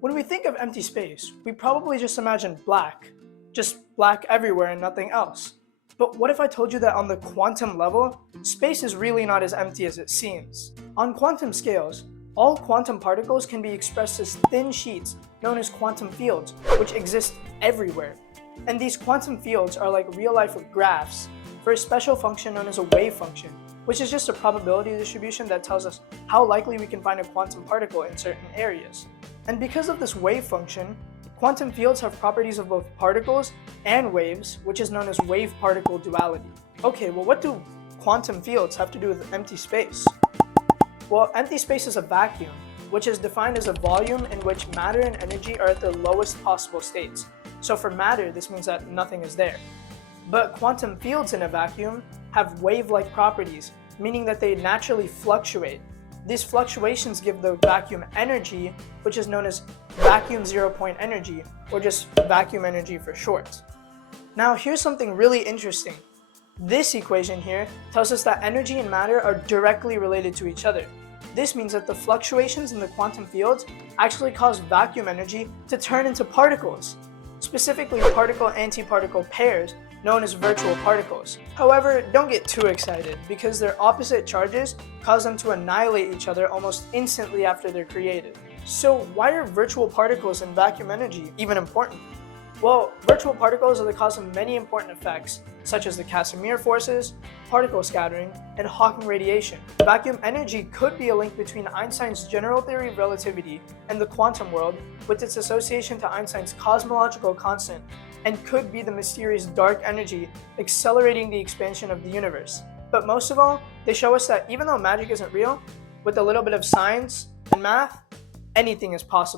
When we think of empty space, we probably just imagine black. Just black everywhere and nothing else. But what if I told you that on the quantum level, space is really not as empty as it seems? On quantum scales, all quantum particles can be expressed as thin sheets known as quantum fields, which exist everywhere. And these quantum fields are like real-life graphs for a special function known as a wave function, which is just a probability distribution that tells us how likely we can find a quantum particle in certain areas. And because of this wave function, quantum fields have properties of both particles and waves, which is known as wave-particle duality. Okay, well, what do quantum fields have to do with empty space? Well, empty space is a vacuum, which is defined as a volume in which matter and energy are at their lowest possible states. So for matter, this means that nothing is there. But quantum fields in a vacuum have wave-like properties, meaning that they naturally fluctuate. These fluctuations give the vacuum energy, which is known as vacuum zero-point energy, or just vacuum energy for short. Now here's something really interesting. This equation here tells us that energy and matter are directly related to each other. This means that the fluctuations in the quantum fields actually cause vacuum energy to turn into particles, specifically particle-antiparticle pairs known as virtual particles. However, don't get too excited because their opposite charges cause them to annihilate each other almost instantly after they're created. So why are virtual particles and vacuum energy even important? Well, virtual particles are the cause of many important effects, such as the Casimir forces, particle scattering, and Hawking radiation. Vacuum energy could be a link between Einstein's general theory of relativity and the quantum world, with its association to Einstein's cosmological constant, and could be the mysterious dark energy accelerating the expansion of the universe. But most of all, they show us that even though magic isn't real, with a little bit of science and math, anything is possible.